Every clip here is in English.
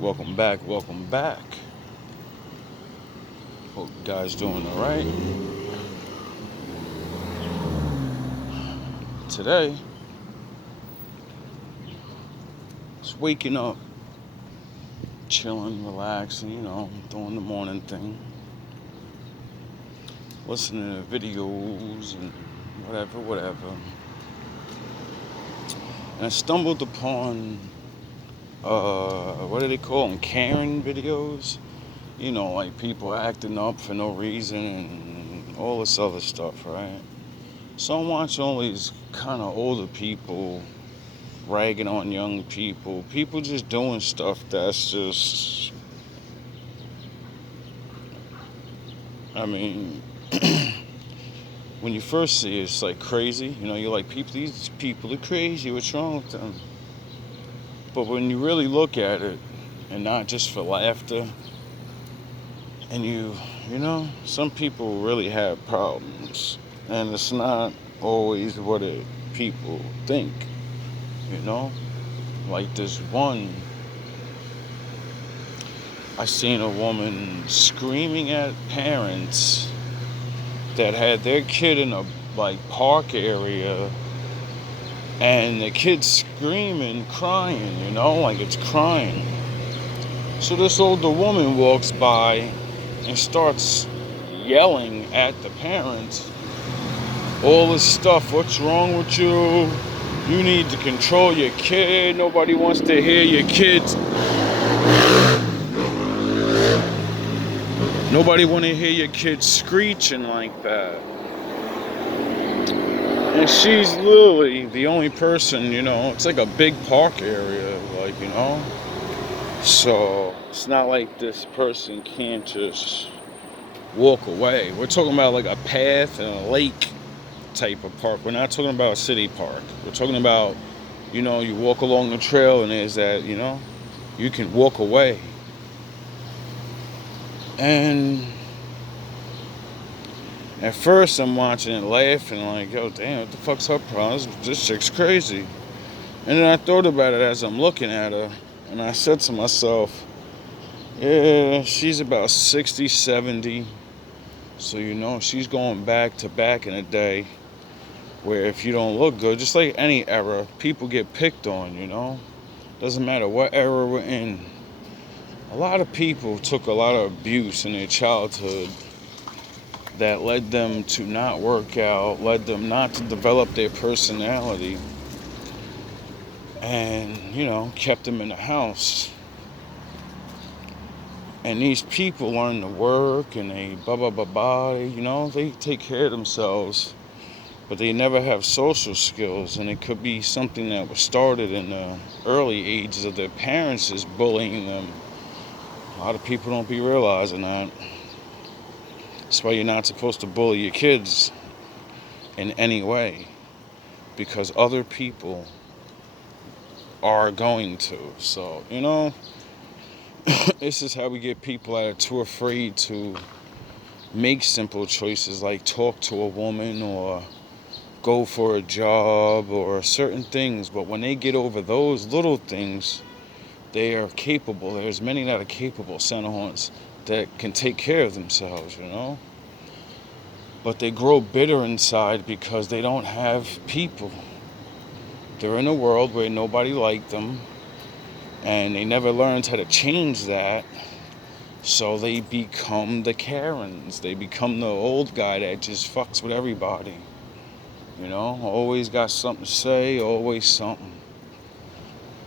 Welcome back, welcome back. Hope you guys doing alright. Today, just waking up, chilling, relaxing, doing the morning thing. Listening to videos and whatever. And I stumbled upon, what do they call them? Karen videos? Like people acting up for no reason and all this other stuff, right? So I'm watching all these kind of older people ragging on young people just doing stuff that's just, I mean, when you first see it, it's like crazy. You're like, these people are crazy, what's wrong with them? But when you really look at it, and not just for laughter, and some people really have problems, and it's not always what people think, Like this one, I seen a woman screaming at parents that had their kid in a park area, and the kid's screaming, crying, like it's crying. So this older woman walks by and starts yelling at the parents, all this stuff, what's wrong with you? You need to control your kid. Nobody wants to hear your kids. Nobody want to hear your kids screeching like that. And she's literally the only person, it's like a big park area, So it's not like this person can't just walk away. We're talking about like a path and a lake type of park. We're not talking about a city park. We're talking about, you walk along the trail and there's that, you can walk away. And at first I'm watching it laughing like, yo, damn, what the fuck's her problem? This chick's crazy. And then I thought about it as I'm looking at her, and I said to myself, yeah, she's about 60, 70. So, she's going back to back in the day where if you don't look good, just like any era, people get picked on, Doesn't matter what era we're in. A lot of people took a lot of abuse in their childhood that led them to not work out, led them not to develop their personality, and, kept them in the house. And these people learn to work and they they take care of themselves, but they never have social skills. And it could be something that was started in the early ages of their parents is bullying them. A lot of people don't be realizing that. That's why you're not supposed to bully your kids in any way, because other people are going to. So, this is how we get people that are too afraid to make simple choices like talk to a woman or go for a job or certain things. But when they get over those little things, they are capable. There's many that are capable Sanahorns that can take care of themselves, But they grow bitter inside because they don't have people. They're in a world where nobody liked them, and they never learned how to change that. So they become the Karens. They become the old guy that just fucks with everybody. Always got something to say, always something.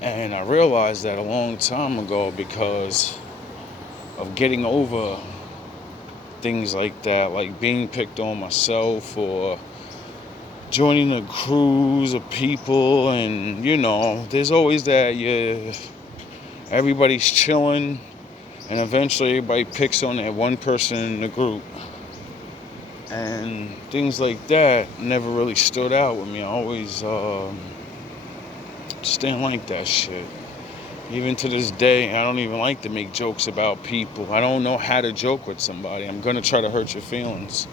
And I realized that a long time ago because of getting over things like that, like being picked on myself or joining a cruise of people. And, there's always that, everybody's chilling, and eventually everybody picks on that one person in the group. And things like that never really stood out with me. I always just didn't like that shit. Even to this day, I don't even like to make jokes about people. I don't know how to joke with somebody. I'm going to try to hurt your feelings.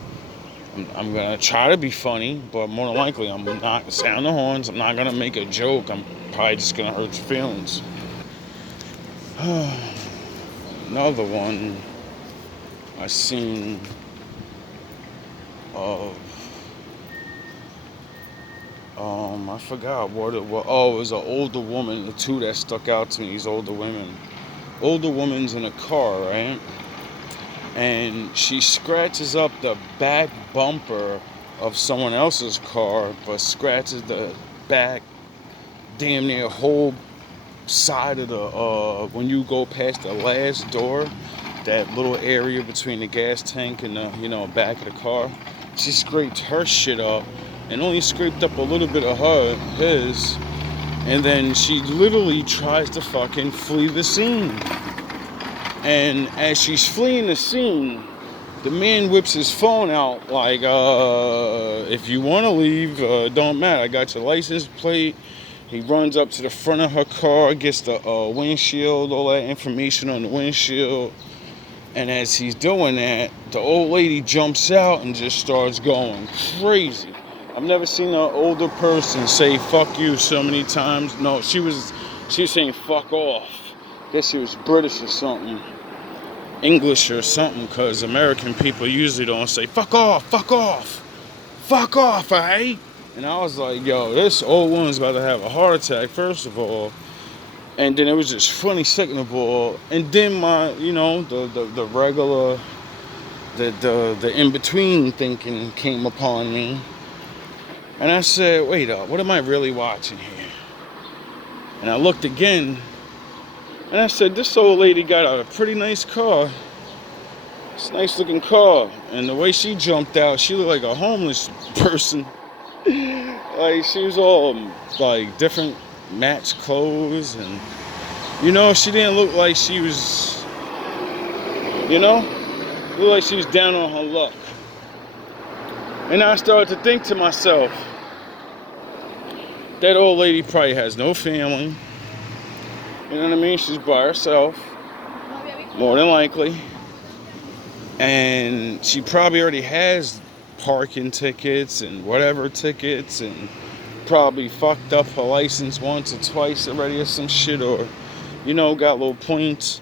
I'm going to try to be funny, but more than likely I'm not sound the horns. I'm not going to make a joke. I'm probably just going to hurt your feelings. Another one I seen of, I forgot what it was. Oh, it was an older woman. The two that stuck out to me, these older women. Older woman's in a car, right? And she scratches up the back bumper of someone else's car, but scratches the back damn near whole side of the, when you go past the last door, that little area between the gas tank and the, back of the car. She scraped her shit up and only scraped up a little bit of his, and then she literally tries to fucking flee the scene. And as she's fleeing the scene, the man whips his phone out like, if you want to leave, don't matter. I got your license plate. He runs up to the front of her car, gets the windshield, all that information on the windshield. And as he's doing that, the old lady jumps out and just starts going crazy. I've never seen an older person say fuck you so many times. No, she was saying fuck off. I guess she was British or something. English or something, because American people usually don't say fuck off, fuck off, fuck off, alright? And I was like, yo, this old woman's about to have a heart attack, first of all. And then it was just funny, second of all. And then my, the regular, the in-between thinking came upon me. And I said, wait up, what am I really watching here? And I looked again, and I said, this old lady got out a pretty nice car. It's a nice looking car. And the way she jumped out, she looked like a homeless person. Like, she was all, like, different matched clothes. And, she didn't look like she was, looked like she was down on her luck. And I started to think to myself, that old lady probably has no family. You know what I mean? She's by herself, more than likely. And she probably already has parking tickets and whatever tickets, and probably fucked up her license once or twice already or some shit, or, got little points.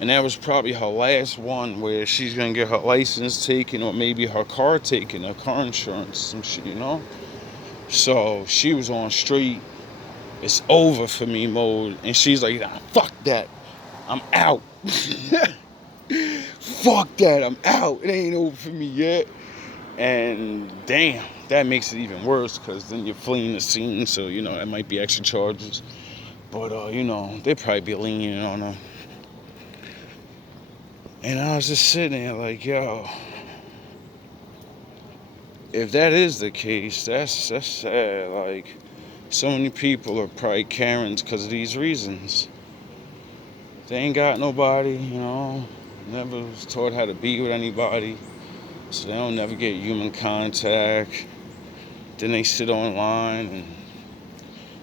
And that was probably her last one where she's going to get her license taken, or maybe her car taken, her car insurance, some shit, So she was on straight, it's over for me mode. And she's like, nah, fuck that, I'm out. Fuck that, I'm out. It ain't over for me yet. And damn, that makes it even worse, because then you're fleeing the scene. So, that might be extra charges. But, they'd probably be lenient on her. And I was just sitting there like, yo, if that is the case, that's sad. Like, so many people are probably Karens because of these reasons. They ain't got nobody, never was taught how to be with anybody, so they don't never get human contact. Then they sit online and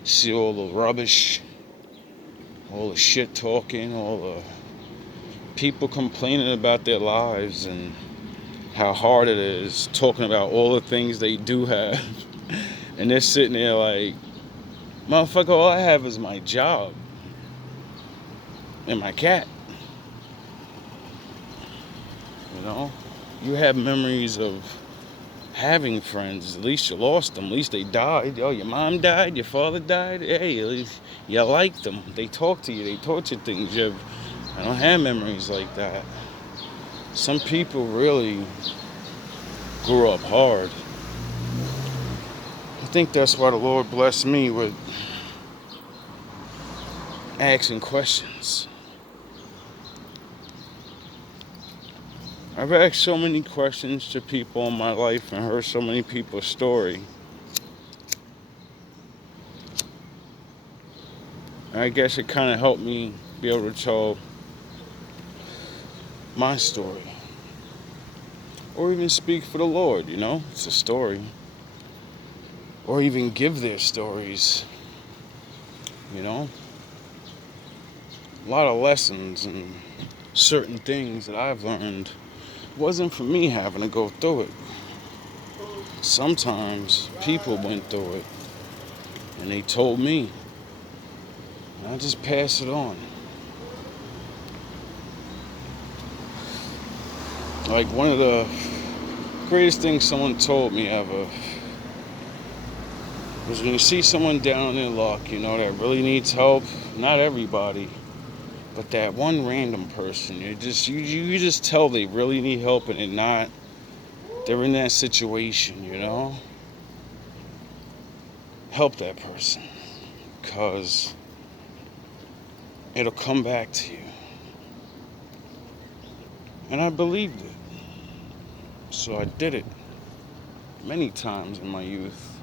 see all the rubbish, all the shit talking, all the people complaining about their lives and how hard it is, talking about all the things they do have. And they're sitting there like, motherfucker, all I have is my job and my cat. You have memories of having friends. At least you lost them. At least they died. Yo, your mom died, your father died. Hey, at least you liked them. They talked to you. They taught you things. I don't have memories like that. Some people really grew up hard. I think that's why the Lord blessed me with asking questions. I've asked so many questions to people in my life and heard so many people's story. I guess it kind of helped me be able to tell my story. Or even speak for the Lord, It's a story. Or even give their stories, A lot of lessons and certain things that I've learned. It wasn't for me having to go through it. Sometimes people went through it and they told me. And I just pass it on. Like, one of the greatest things someone told me ever was, when you see someone down on their luck, you know, that really needs help, not everybody, but that one random person, you just tell they really need help, and they're in that situation, you know? Help that person, because it'll come back to you. And I believed it. So I did it many times in my youth.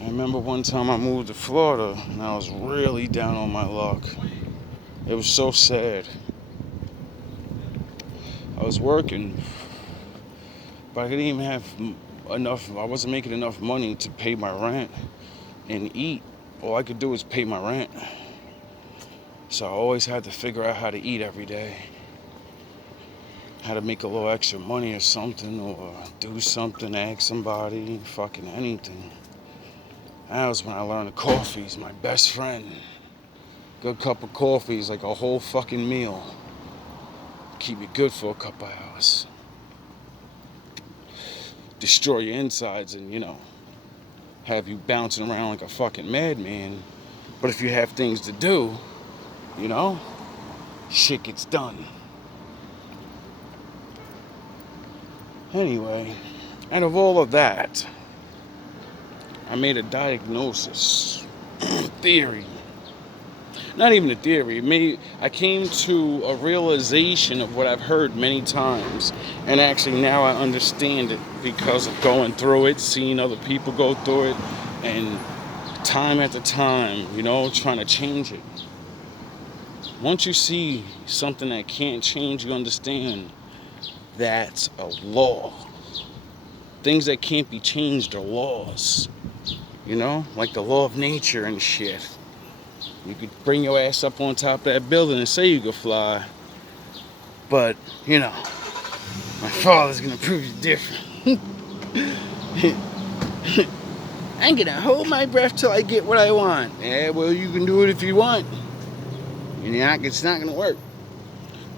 I remember one time I moved to Florida and I was really down on my luck. It was so sad. I was working, but I didn't even have I wasn't making enough money to pay my rent and eat. All I could do was pay my rent. So I always had to figure out how to eat every day. How to make a little extra money or something, or do something, ask somebody, fucking anything. That was when I learned that coffee's my best friend. Good cup of coffee is like a whole fucking meal. Keep you good for a couple hours. Destroy your insides and, you know, have you bouncing around like a fucking madman. But if you have things to do, you know, shit gets done. Anyway, out of all of that, I made a diagnosis, theory. Not even a theory. I came to a realization of what I've heard many times. And actually now I understand it because of going through it, seeing other people go through it, and time after time, you know, trying to change it. Once you see something that can't change, you understand that's a law. Things that can't be changed are laws. You know, like the law of nature and shit. You could bring your ass up on top of that building and say you could fly. But, you know, my father's gonna prove you different. I'm gonna hold my breath till I get what I want. Yeah, well, you can do it if you want. And it's not gonna work.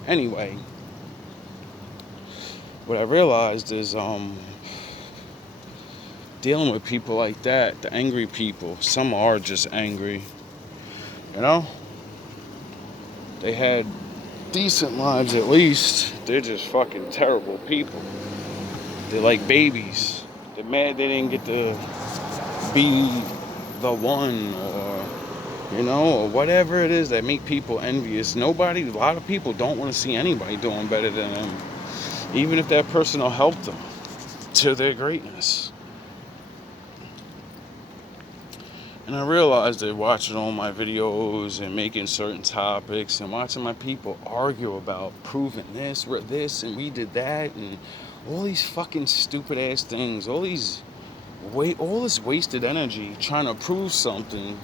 Anyway, what I realized is, dealing with people like that, the angry people, some are just angry, you know? They had decent lives at least. They're just fucking terrible people. They're like babies. They're mad they didn't get to be the one, or, you know, or whatever it is that make people envious. A lot of people don't want to see anybody doing better than them, even if that person will help them to their greatness. And I realized that watching all my videos and making certain topics and watching my people argue about proving this, and we did that, and all these fucking stupid ass things, all this wasted energy trying to prove something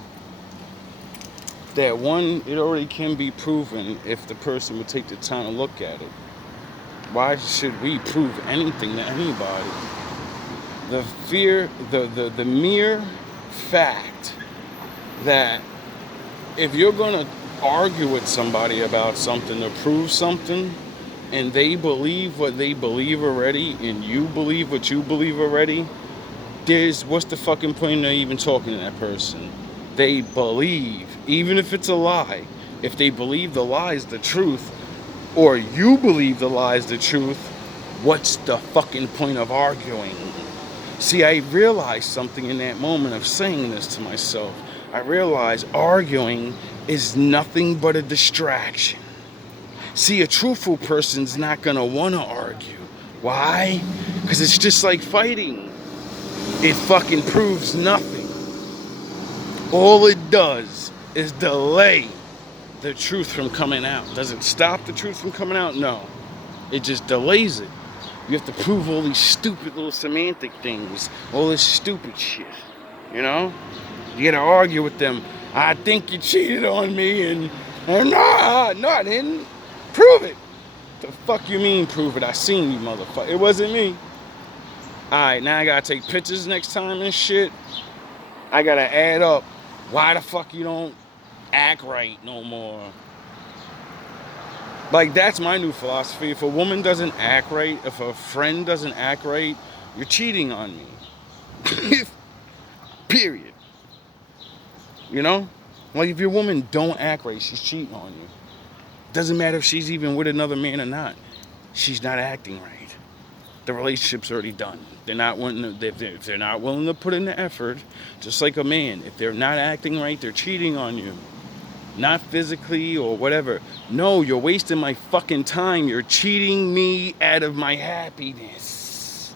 that, one, it already can be proven if the person would take the time to look at it. Why should we prove anything to anybody? The mere fact that if you're going to argue with somebody about something to prove something, and they believe what they believe already, and you believe what you believe already, what's the fucking point of even talking to that person? They believe, even if it's a lie, if they believe the lie is the truth, or you believe the lie is the truth, what's the fucking point of arguing? See, I realized something in that moment of saying this to myself. I realized arguing is nothing but a distraction. See, a truthful person's not gonna wanna argue. Why? Because it's just like fighting. It fucking proves nothing. All it does is delay the truth from coming out. Does it stop the truth from coming out? No. It just delays it. You have to prove all these stupid little semantic things, all this stupid shit, you know? You gotta argue with them. I think you cheated on me, and no, I didn't. Prove it. The fuck you mean prove it? I seen you, motherfucker. It wasn't me. Alright, now I gotta take pictures next time and shit. I gotta add up why the fuck you don't act right no more. Like, that's my new philosophy. If a woman doesn't act right, if a friend doesn't act right, you're cheating on me. Period. You know? Like, if your woman don't act right, she's cheating on you. Doesn't matter if she's even with another man or not. She's not acting right. The relationship's already done. They're not willing to, if they're not willing to put in the effort, just like a man. If they're not acting right, they're cheating on you. Not physically or whatever. No, you're wasting my fucking time. You're cheating me out of my happiness.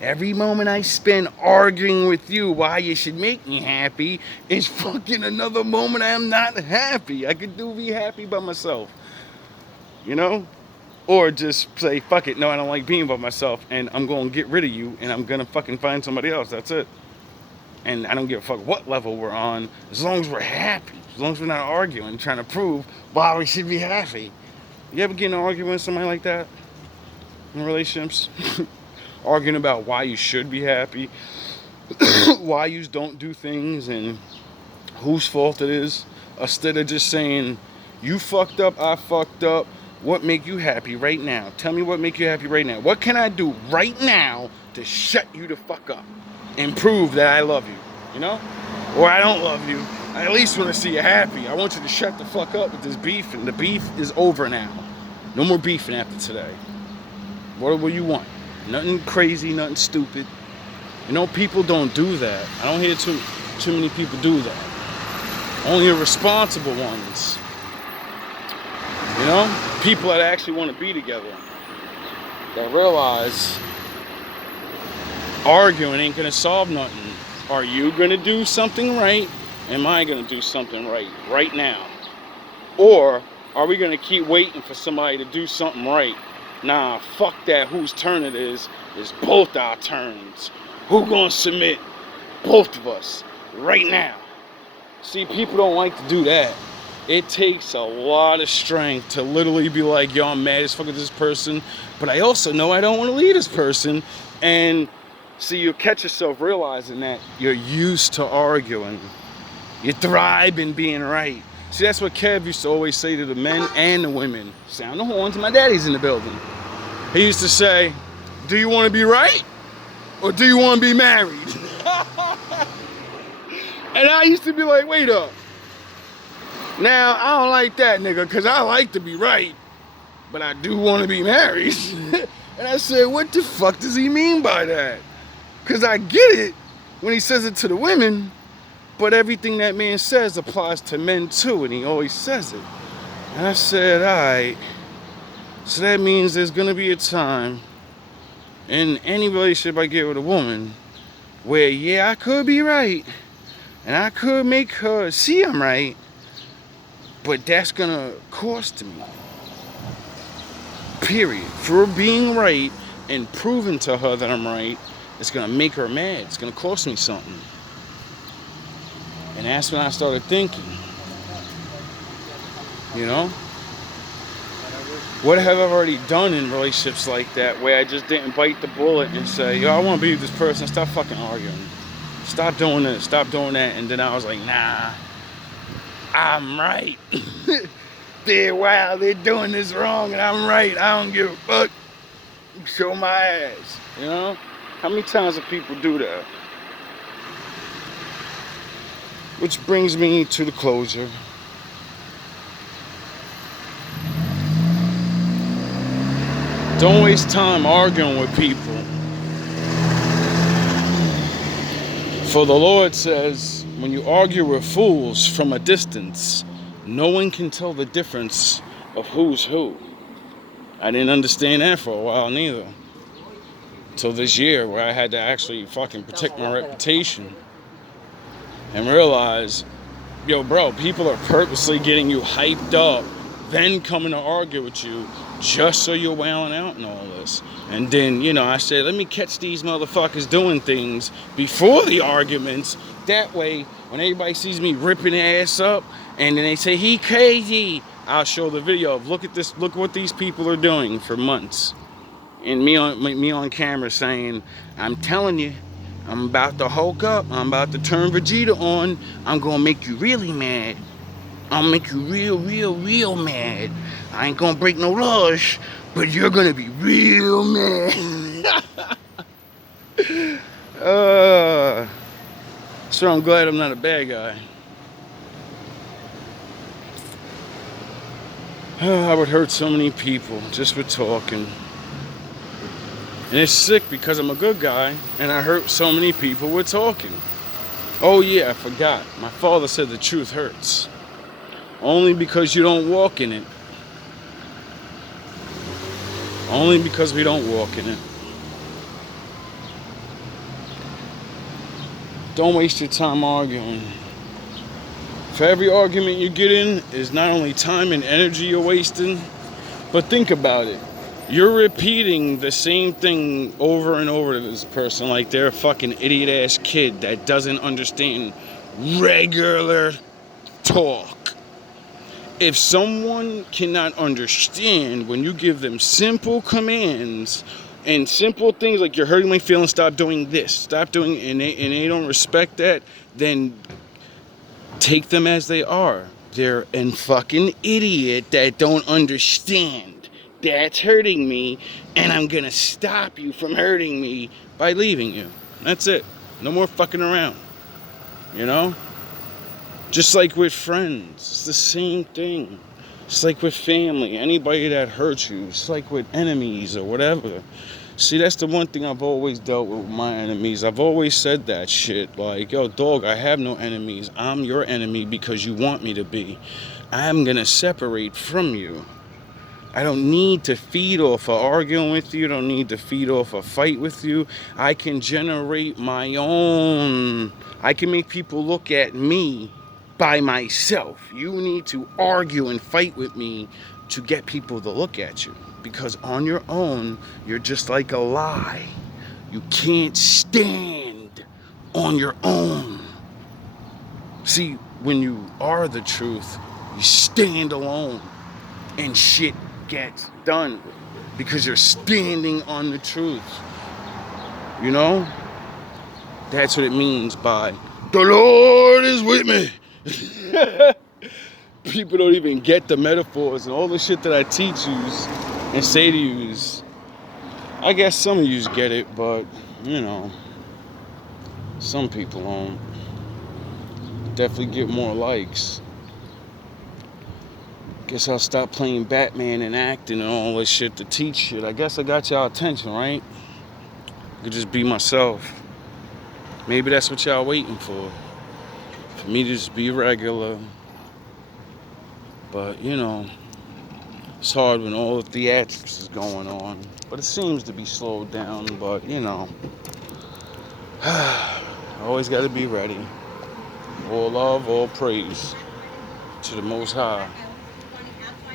Every moment I spend arguing with you why you should make me happy is fucking another moment I am not happy. I could be happy by myself. You know? Or just say, fuck it, no, I don't like being by myself, and I'm going to get rid of you, and I'm going to fucking find somebody else. That's it. And I don't give a fuck what level we're on, as long as we're happy. As long as we're not arguing, trying to prove why we should be happy. You ever get in an argument with somebody like that? In relationships? Arguing about why you should be happy, why you don't do things, and whose fault it is. Instead of just saying, you fucked up, I fucked up. What make you happy right now? Tell me what make you happy right now. What can I do right now to shut you the fuck up and prove that I love you? You know? Or I don't love you. I at least want to see you happy. I want you to shut the fuck up with this beef, and the beef is over now. No more beefing after today. What will you want? Nothing crazy, nothing stupid. You know, people don't do that. I don't hear too many people do that. Only the responsible ones. You know? People that actually want to be together. That realize arguing ain't going to solve nothing. Are you going to do something right? Am I going to do something right now? Or are we going to keep waiting for somebody to do something right? Nah, fuck that. Whose turn it is both our turns. Who going to submit? Both of us. Right now. See, people don't like to do that. It takes a lot of strength to literally be like, yo, I'm mad as fuck at this person, but I also know I don't want to leave this person. And see, you'll catch yourself realizing that you're used to arguing. You thrive in being right. See, that's what Kev used to always say to the men and the women. Sound the horns, my daddy's in the building. He used to say, do you want to be right? Or do you want to be married? And I used to be like, wait up. Now, I don't like that, nigga, because I like to be right, but I do want to be married. And I said, what the fuck does he mean by that? Because I get it when he says it to the women, but everything that man says applies to men too, and he always says it. And I said, all right, so that means there's going to be a time in any relationship I get with a woman where, yeah, I could be right, and I could make her see I'm right, but that's gonna cost me. Period. For being right and proving to her that I'm right, it's gonna make her mad. It's gonna cost me something. And that's when I started thinking, you know, what have I already done in relationships like that where I just didn't bite the bullet and say, yo, I wanna be with this person, stop fucking arguing. Stop doing this, stop doing that. And then I was like, nah, I'm right. They're doing this wrong and I'm right. I don't give a fuck. Show my ass. You know? How many times do people do that? Which brings me to the closure. Don't waste time arguing with people. For the Lord says, when you argue with fools from a distance, no one can tell the difference of who's who. I didn't understand that for a while neither. Till this year where I had to actually fucking protect my reputation. And realize, yo bro, people are purposely getting you hyped up, then coming to argue with you just so you're wailing out and all this. And then, you know, I said, let me catch these motherfuckers doing things before the arguments. That way, when everybody sees me ripping their ass up, and then they say, he crazy, I'll show the video of, look at this, look what these people are doing for months. And me on camera saying, I'm telling you, I'm about to hulk up, I'm about to turn Vegeta on, I'm gonna make you really mad. I'll make you real, real, real mad. I ain't gonna break no laws, but you're gonna be real mad. So I'm glad I'm not a bad guy. I would hurt so many people just with talking. And it's sick because I'm a good guy and I hurt so many people with talking. Oh yeah, I forgot. My father said the truth hurts. Only because you don't walk in it. Only because we don't walk in it. Don't waste your time arguing. For every argument you get in is not only time and energy you're wasting, but think about it. You're repeating the same thing over and over to this person like they're a fucking idiot ass kid that doesn't understand regular talk. If someone cannot understand when you give them simple commands and simple things like you're hurting my feelings, stop doing this, stop doing, and they don't respect that, then take them as they are. They're a fucking idiot that don't understand. That's hurting me, and I'm gonna stop you from hurting me by leaving you. That's it. No more fucking around. You know? Just like with friends, it's the same thing. It's like with family, anybody that hurts you. It's like with enemies or whatever. See, that's the one thing I've always dealt with my enemies. I've always said that shit. Like, yo, dog, I have no enemies. I'm your enemy because you want me to be. I'm going to separate from you. I don't need to feed off of arguing with you. I don't need to feed off a fight with you. I can generate my own. I can make people look at me by myself. You need to argue and fight with me to get people to look at you. Because on your own, you're just like a lie. You can't stand on your own. See, when you are the truth, you stand alone and shit gets done because you're standing on the truth. You know? That's what it means by the Lord is with me. People don't even get the metaphors and all the shit that I teach yous and say to yous. I guess some of yous get it, but, you know, some people don't. Definitely get more likes. Guess I'll stop playing Batman and acting and all this shit to teach shit. I guess I got y'all attention, right? I could just be myself. Maybe that's what y'all waiting for. For me to just be regular. But, you know, it's hard when all the theatrics is going on. But it seems to be slowed down. But, you know, always got to be ready. All love, all praise to the Most High.